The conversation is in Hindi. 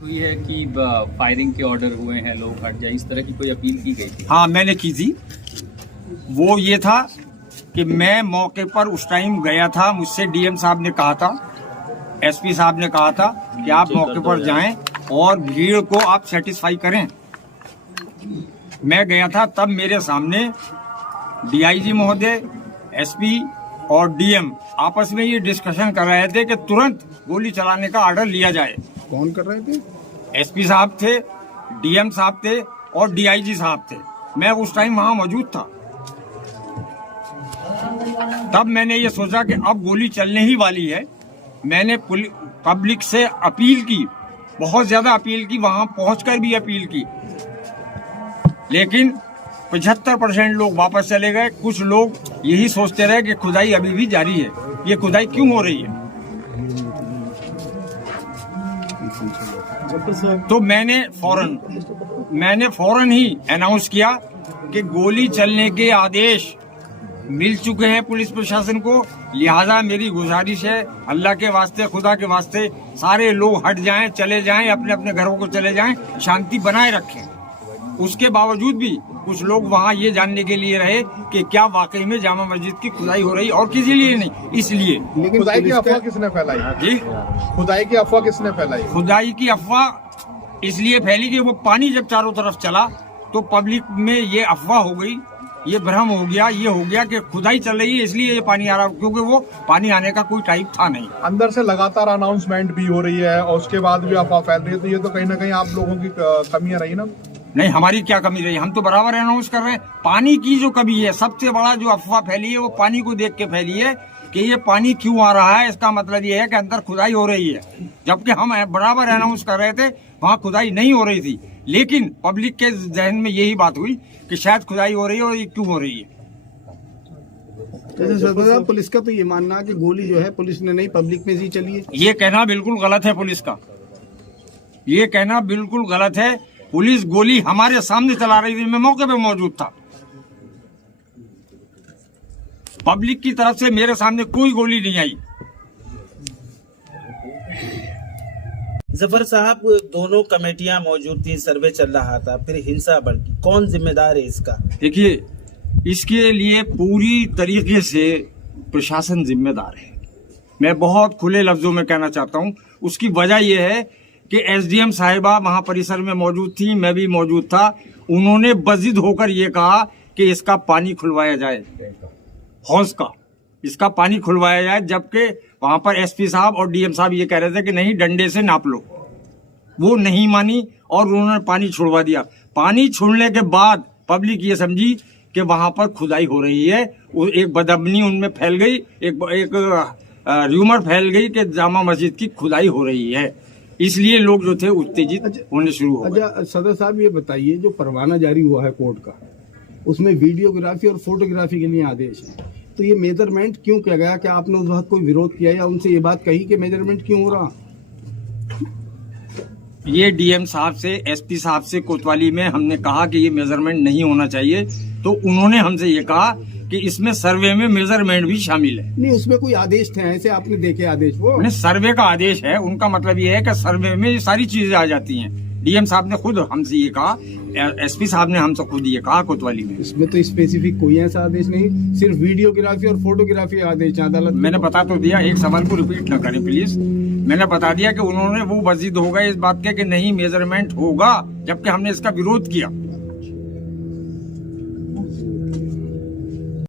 हुई है कि फायरिंग के ऑर्डर हुए हैं, लोग हट जाए, इस तरह की कोई अपील की गई थी? हाँ, मैंने की थी। वो ये था कि मैं मौके पर उस टाइम गया था, मुझसे डीएम साहब ने कहा था, एसपी साहब ने कहा था कि आप मौके पर जाएं और भीड़ को आप सेटिस्फाई करें। मैं गया था, तब मेरे सामने डीआईजी महोदय, एसपी और डीएम आपस में ये डिस्कशन कर रहे थे कि तुरंत गोली चलाने का ऑर्डर लिया जाए। कौन कर रहे थे? एसपी साहब थे, डीएम साहब थे और डीआईजी साहब थे। मैं उस टाइम वहां मौजूद था। तब मैंने ये सोचा कि अब गोली चलने ही वाली है। मैंने पब्लिक से अपील की, बहुत ज्यादा अपील की, वहां पहुंचकर भी अपील की, लेकिन 75% लोग वापस चले गए। कुछ लोग यही सोचते रहे कि खुदाई अभी भी जारी है। ये खुदाई क्यों हो रही है? तो मैंने फौरन ही अनाउंस किया कि गोली चलने के आदेश मिल चुके हैं पुलिस प्रशासन को। लिहाजा मेरी गुजारिश है, अल्लाह के वास्ते, खुदा के वास्ते, सारे लोग हट जाएं, चले जाएं, अपने अपने घरों को चले जाएं, शांति बनाए रखें। उसके बावजूद भी कुछ लोग वहाँ ये जानने के लिए रहे कि क्या वाकई में जामा मस्जिद की खुदाई हो रही, और किसी लिए नहीं, इसलिए। लेकिन खुदाई की अफवाह किसने फैलाई जी? खुदाई की अफवाह किसने फैलाई? खुदाई की अफवाह इसलिए फैली कि वो पानी जब चारों तरफ चला तो पब्लिक में ये अफवाह हो गई, ये भ्रम हो गया, ये हो गया कि खुदाई चल रही है इसलिए ये पानी आ रहा, क्योंकि वो पानी आने का कोई टाइम था नहीं। अंदर से लगातार अनाउंसमेंट भी हो रही है और उसके बाद भी अफवाह फैल रही है, तो ये तो कहीं ना कहीं आप लोगों की कमियां रही ना? नहीं, हमारी क्या कमी रही? हम तो बराबर अनाउंस कर रहे हैं। पानी की जो कमी है, सबसे बड़ा जो अफवाह फैली है वो पानी को देख के फैली है कि ये पानी क्यों आ रहा है। इसका मतलब ये है कि अंदर खुदाई हो रही है, जबकि हम बराबर अनाउंस कर रहे थे वहाँ खुदाई नहीं हो रही थी। लेकिन पब्लिक के जहन में यही बात हुई कि शायद खुदाई हो रही है, और ये क्यों हो रही है। जैसे पुलिस का तो ये मानना है कि गोली जो है पुलिस ने नहीं, पब्लिक में ही चली है। ये कहना बिल्कुल गलत है पुलिस का, ये कहना बिल्कुल गलत है। पुलिस गोली हमारे सामने चला रही थी, मैं मौके पे मौजूद था। पब्लिक की तरफ से मेरे सामने कोई गोली नहीं आई। जफर साहब, दोनों कमेटियां मौजूद थी, सर्वे चल रहा था, फिर हिंसा बढ़ी, कौन जिम्मेदार है इसका? देखिए, इसके लिए पूरी तरीके से प्रशासन जिम्मेदार है। मैं बहुत खुले लफ्जों में कहना चाहता हूं। उसकी वजह यह है कि एसडीएम साहिबा वहां परिसर में मौजूद थी, मैं भी मौजूद था। उन्होंने बजिद होकर ये कहा कि इसका पानी खुलवाया जाए, हौज का इसका पानी खुलवाया जाए, जबकि वहां पर एसपी साहब और डीएम साहब ये कह रहे थे कि नहीं, डंडे से नाप लो। वो नहीं मानी और उन्होंने पानी छुड़वा दिया। पानी छोड़ने के बाद पब्लिक ये समझी कि वहां पर खुदाई हो रही है। एक बदअमनी उनमें फैल गई, एक र्यूमर फैल गई कि जामा मस्जिद की खुदाई हो रही है। इसलिए लोग जो थे उत्तेजित होने शुरू हो गए। अच्छा सदर साहब, ये बताइए, जो परवाना जारी हुआ है कोर्ट का, उसमें वीडियोग्राफी और फोटोग्राफी के लिए आदेश है, तो ये मेजरमेंट क्यों किया गया? क्या आपने उस वक्त कोई विरोध किया या उनसे ये बात कही कि मेजरमेंट क्यों हो रहा? ये डीएम साहब से, एसपी साहब से कोतवाली में हमने कहा कि ये मेजरमेंट नहीं होना चाहिए, तो उन्होंने हमसे ये कहा कि इसमें सर्वे में मेजरमेंट भी शामिल है। नहीं, उसमें कोई आदेश थे ऐसे? आपने देखे आदेश? वो नहीं, सर्वे का आदेश है। उनका मतलब ये है कि सर्वे में ये सारी चीजें आ जाती हैं। डीएम साहब ने खुद हमसे ये कहा, एसपी साहब ने हमसे खुद ये कहा कोतवाली में। इसमें तो स्पेसिफिक कोई ऐसा आदेश नहीं, सिर्फ वीडियोग्राफी और फोटोग्राफी आदेश अदालत। मैंने बता तो दिया, एक सवाल को रिपीट न करें प्लीज। मैंने बता दिया कि उन्होंने वो वजीद हो गए इस बात के कि नहीं मेजरमेंट होगा, जबकि हमने इसका विरोध किया।